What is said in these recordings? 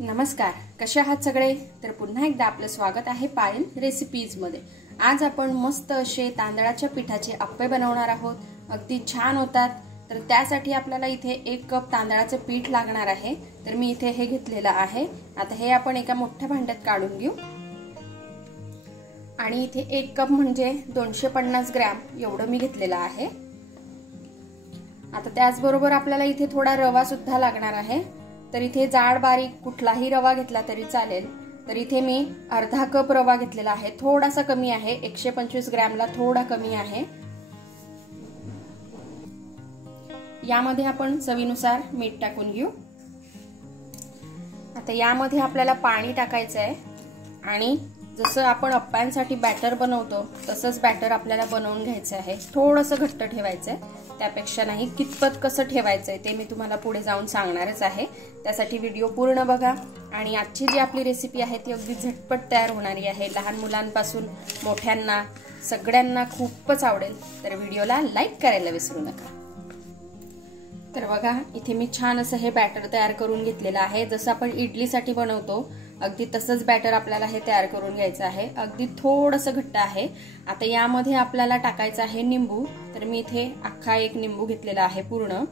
नमस्कार, कसे आहात सगळे? तर पुन्हा एकदा आपलं स्वागत आहे पायल रेसिपीज मध्ये। आज आपण मस्त असे तांदळाच्या पिठाचे अप्पे बनवणार आहोत। अगदी छान होतात। तर त्यासाठी आपल्याला इथे 1 कप तांदळाचे पीठ लागणार आहे। तर मी इथे हे घेतलेलं आहे। आता हे आपण एका मोठ्या भांड्यात काढून घेऊ। आणि इथे 1 कप म्हणजे 250 ग्रॅम एवढं मी घेतलेलं आहे। आता त्याचबरोबर आपल्याला इथे थोडा रवा सुद्धा लागणार आहे। तर इथे जाड बारीक कुठलाही रवा घेतला तरी चालेल। तर इथे मी अर्धा कप रवा घेतलेला आहे, थोडासा कमी आहे, 125 ग्रॅमला थोडा कमी आहे। यामध्ये आपण चवीनुसार मीठ टाकून घेऊ। आता यामध्ये आपल्याला पाणी टाकायचं आहे आणि जसं आपण अप्प्यांसाठी बॅटर बनवतो तसंच बॅटर आपल्याला बनवून घ्यायचं आहे। थोडंसं घट्ट ठेवायचं आहे, त्यापेक्षा नाही। कितपत कसं ठेवायचंय ते मी तुम्हाला पुढे जाऊन सांगणारच आहे। त्यासाठी व्हिडिओ पूर्ण बघा। आणि आजची जी आपली रेसिपी आहे ती अगदी झटपट तयार होणारी आहे। लहान मुलांपासून मोठ्यांना सगळ्यांना खूपच आवडेल। तर व्हिडिओला लाईक करायला विसरू नका। तर बघा, इथे मी छान असं हे बॅटर तयार करून घेतलेलं आहे। जसं आपण इडलीसाठी बनवतो अगदी तसंच बॅटर आपल्याला हे तयार करून घ्यायचं आहे। अगदी थोडंसं घट्ट आहे। आता यामध्ये आपल्याला टाकायचं आहे निंबू। तर मी इथे अख्खा 1 निंबू घेतलेला आहे पूर्ण।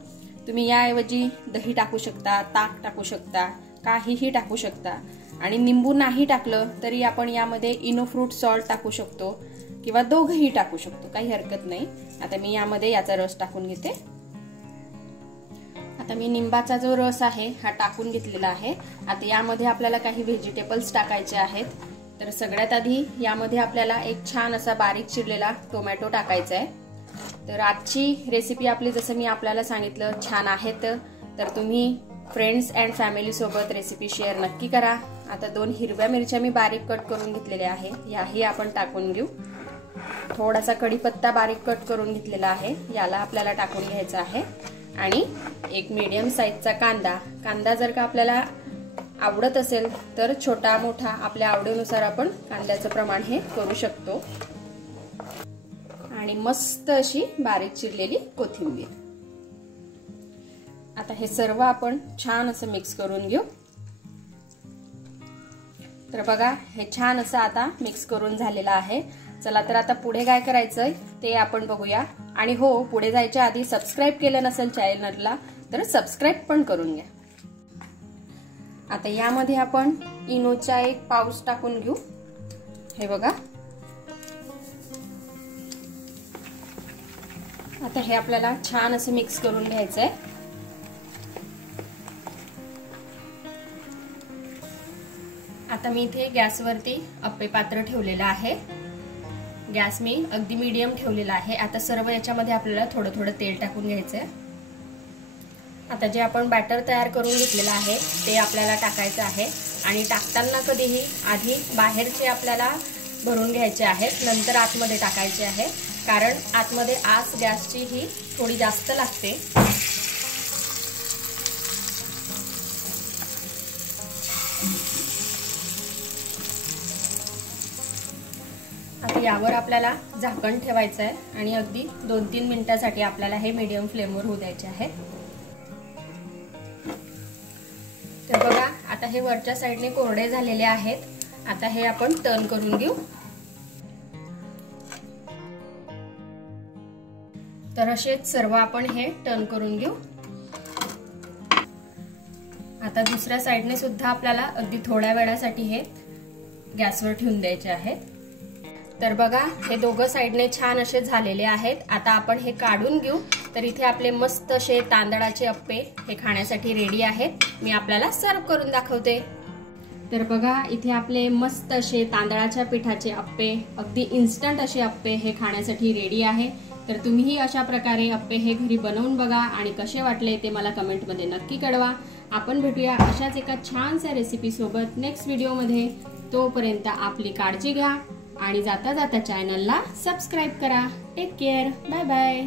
तुम्ही याऐवजी दही टाकू शकता, ताक टाकू शकता, काहीही टाकू शकता। आणि निंबू नाही टाकलं तरी आपण यामध्ये इनो फ्रूट सॉल्ट टाकू शकतो किंवा दोघंही टाकू शकतो, काही हरकत नाही। आता मी यामध्ये याचा रस टाकून घेते। आता मी निंबाचा जो रस आहे हा टाकून घेतलेला आहे। आता यामध्ये आपल्याला काही व्हेजिटेबल्स टाकायचे आहेत। तर सगळ्यात आधी यामध्ये आपल्याला एक छान असा बारीक चिरलेला टोमॅटो टाकायचा आहे। तर आजची रेसिपी आपली जसं मी आपल्याला सांगितलं छान आहे, तर तुम्ही फ्रेंड्स अँड फॅमिली सोबत रेसिपी शेअर नक्की करा। आता 2 हिरव्या मिरच्या मी बारीक कट करून घेतलेल्या आहे, याही आपण टाकून घेऊ। थोडासा कढीपत्ता बारीक कट करून घेतलेला आहे, याला आपल्याला टाकून घ्यायचा आहे। आणि एक मीडियम साईजचा कांदा जर का आपल्याला आवडत असेल तर छोटा मोठा आपल्या आवडीनुसार आपण कांद्याचं प्रमाण हे करू शकतो। आणि मस्त अशी बारीक चिरलेली कोथिंबीर। आता हे सर्व आपण छान असं मिक्स करून घेऊ। तर बघा, हे छान असं आता मिक्स करून झालेलं आहे। चला तर आता पुढे काय करायचंय ते आपण बघूया। आणि हो, पुढे जायच्या आधी सबस्क्राइब केलं नसेल चॅनलला तर सबस्क्राइब पण करून घ्या। आता यामध्ये आपण इनोचा 1 पाऊच टाकून घेऊ। हे बघा, आता हे आपल्याला छान असं मिक्स करून घ्यायचंय। आता मी इथे गॅसवरती अप्पे पात्र ठेवलेलं आहे। गॅस मी अगदी मीडियम ठेवलेला आहे। आता सर्व याच्यामध्ये आपल्याला थोडं थोडं तेल टाकून घ्यायचंय। आता जे आपण बॅटर तयार करून घेतलेलं आहे ते आपल्याला टाकायचं आहे। आणि टाकताना कधीही आधी बाहेरचे आपल्याला भरून घ्यायचे आहेत, नंतर आतमध्ये टाकायचे आहे, कारण आतमध्ये आस गॅसची ही थोडी जास्त लागते। आता यावर आपल्याला झाकण ठेवायचं आहे आणि अगदी 2-3 मिनिटांसाठी आपल्याला हे मीडियम फ्लेमवर होऊ द्यायचे आहे। तर बघा, आता हे वरच्या साईडने कोरडे झालेले आहेत। आता हे आपण टर्न करून घेऊ। तर असेच सर्व आपण हे टर्न करून घेऊ। आता दुसऱ्या साईडने सुद्धा आपल्याला अगदी थोड्या वेळासाठी हे गॅसवर ठेवून द्यायचे आहेत। तर बघा, हे दोघं साईडने छान असे झालेले आहेत। आता आपण हे काढून घेऊ। तर इथे आपले मस्त असे तांदळाचे अप्पे हे खाण्यासाठी रेडी आहेत। मी आपल्याला सर्व करून दाखवते। तर बघा, इथे आपले मस्त असे तांदळाच्या पिठाचे अप्पे, अगदी इन्स्टंट असे अप्पे हे खाण्यासाठी रेडी आहे। तर तुम्हीही अशा प्रकारे अप्पे हे घरी बनवून बघा आणि कसे वाटले ते मला कमेंटमध्ये नक्की कळवा। आपण भेटूया अशाच एका छानशा रेसिपी सोबत नेक्स्ट व्हिडिओमध्ये। तोपर्यंत आपली काळजी घ्या आणि जाता जाता चॅनलला सबस्क्राइब करा। Take care, bye bye.